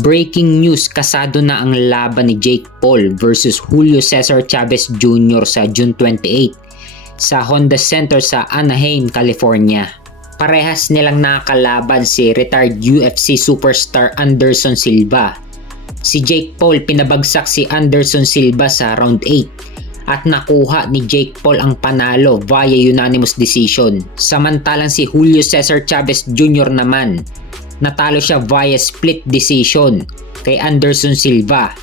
Breaking news, kasado na ang laban ni Jake Paul versus Julio Cesar Chavez Jr. sa June 28 sa Honda Center sa Anaheim, California. Parehas nilang nakakalaban si retired UFC superstar Anderson Silva. Si Jake Paul pinabagsak si Anderson Silva sa round 8 at nakuha ni Jake Paul ang panalo via unanimous decision. Samantalang si Julio Cesar Chavez Jr. naman natalo siya via split decision kay Anderson Silva.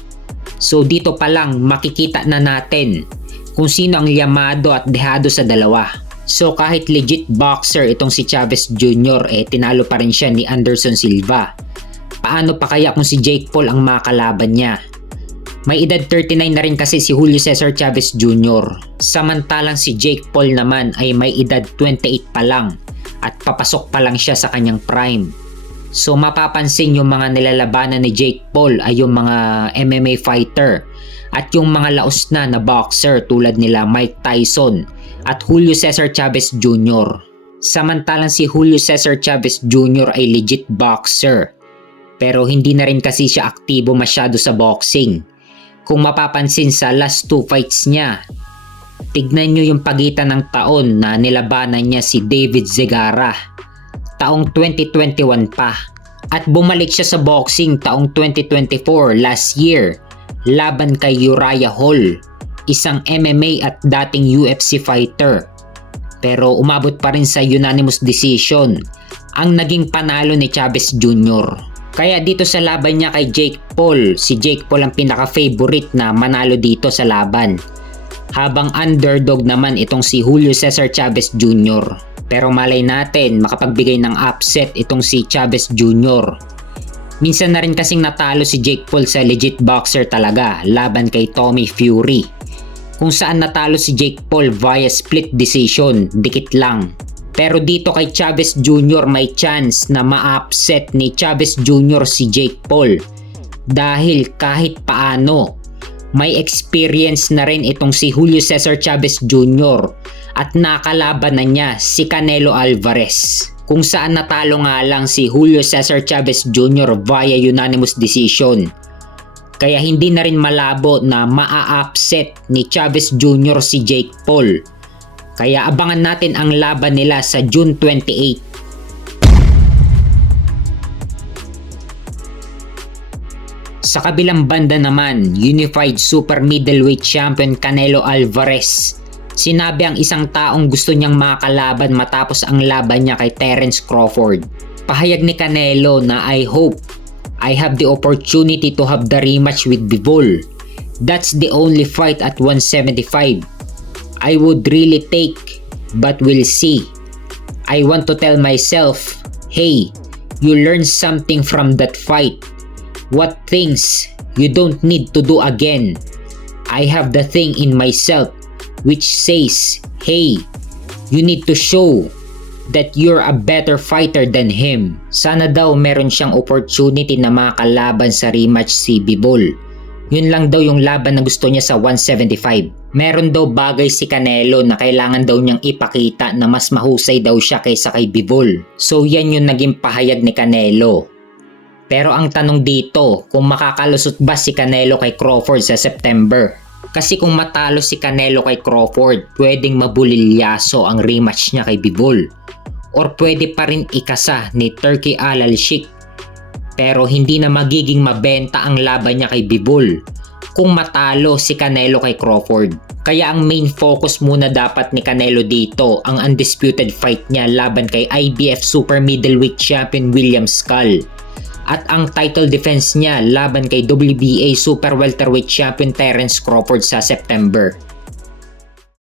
So dito pa lang makikita na natin kung sino ang yamado at dehado sa dalawa. So kahit legit boxer itong si Chavez Jr. eh tinalo pa rin siya ni Anderson Silva. Paano pa kaya kung si Jake Paul ang makalaban niya? May edad 39 na rin kasi si Julio Cesar Chavez Jr. Samantalang si Jake Paul naman ay may edad 28 pa lang at papasok pa lang siya sa kanyang prime. So mapapansin yung mga nilalabanan ni Jake Paul ay yung mga MMA fighter at yung mga laos na na boxer tulad nila Mike Tyson at Julio Cesar Chavez Jr. Samantalang si Julio Cesar Chavez Jr. ay legit boxer pero hindi na rin kasi siya aktibo masyado sa boxing. Kung mapapansin sa last two fights niya, tignan nyo yung pagitan ng taon na nilabanan niya si David Zegara taong 2021 pa at bumalik siya sa boxing taong 2024 last year laban kay Uriah Hall, isang MMA at dating UFC fighter. Pero umabot pa rin sa unanimous decision ang naging panalo ni Chavez Jr. Kaya dito sa laban niya kay Jake Paul, si Jake Paul ang pinaka-favorite na manalo dito sa laban. Habang underdog naman itong si Julio Cesar Chavez Jr. Pero malay natin makapagbigay ng upset itong si Chavez Jr. Minsan na rin kasing natalo si Jake Paul sa legit boxer talaga laban kay Tommy Fury. Kung saan natalo si Jake Paul via split decision, dikit lang. Pero dito kay Chavez Jr. may chance na ma-upset ni Chavez Jr. si Jake Paul. Dahil kahit paano, may experience na rin itong si Julio Cesar Chavez Jr at nakalaban na niya si Canelo Alvarez kung saan natalo nga lang si Julio Cesar Chavez Jr. via unanimous decision. Kaya hindi na rin malabo na maa-upset ni Chavez Jr. si Jake Paul. Kaya abangan natin ang laban nila sa June 28. Sa kabilang banda naman, Unified Super Middleweight Champion Canelo Alvarez Sinabi ang isang taong gusto niyang makalaban matapos ang laban niya kay Terence Crawford. Pahayag ni Canelo na I hope I have the opportunity to have the rematch with Bivol. That's the only fight at 175. I would really take, but we'll see. I want to tell myself, hey, you learned something from that fight. What things you don't need to do again. I have the thing in myself which says, Hey, you need to show that you're a better fighter than him. Sana daw meron siyang opportunity na makalaban sa rematch si Bibol. Yun lang daw yung laban na gusto niya sa 175. Meron daw bagay si Canelo na kailangan daw niyang ipakita na mas mahusay daw siya kaysa kay Bivol. So yan yung naging pahayag ni Canelo. Pero ang tanong dito, kung makakalusot ba si Canelo kay Crawford sa September? Kasi kung matalo si Canelo kay Crawford, pwedeng mabulilyaso ang rematch niya kay Bivol. Or pwede pa rin ikasa ni Turkey Alal Sheikh. Pero hindi na magiging mabenta ang laban niya kay Bivol kung matalo si Canelo kay Crawford. Kaya ang main focus muna dapat ni Canelo dito ang undisputed fight niya laban kay IBF Super Middleweight Champion William Skull at ang title defense niya laban kay WBA Super Welterweight Champion Terence Crawford sa September.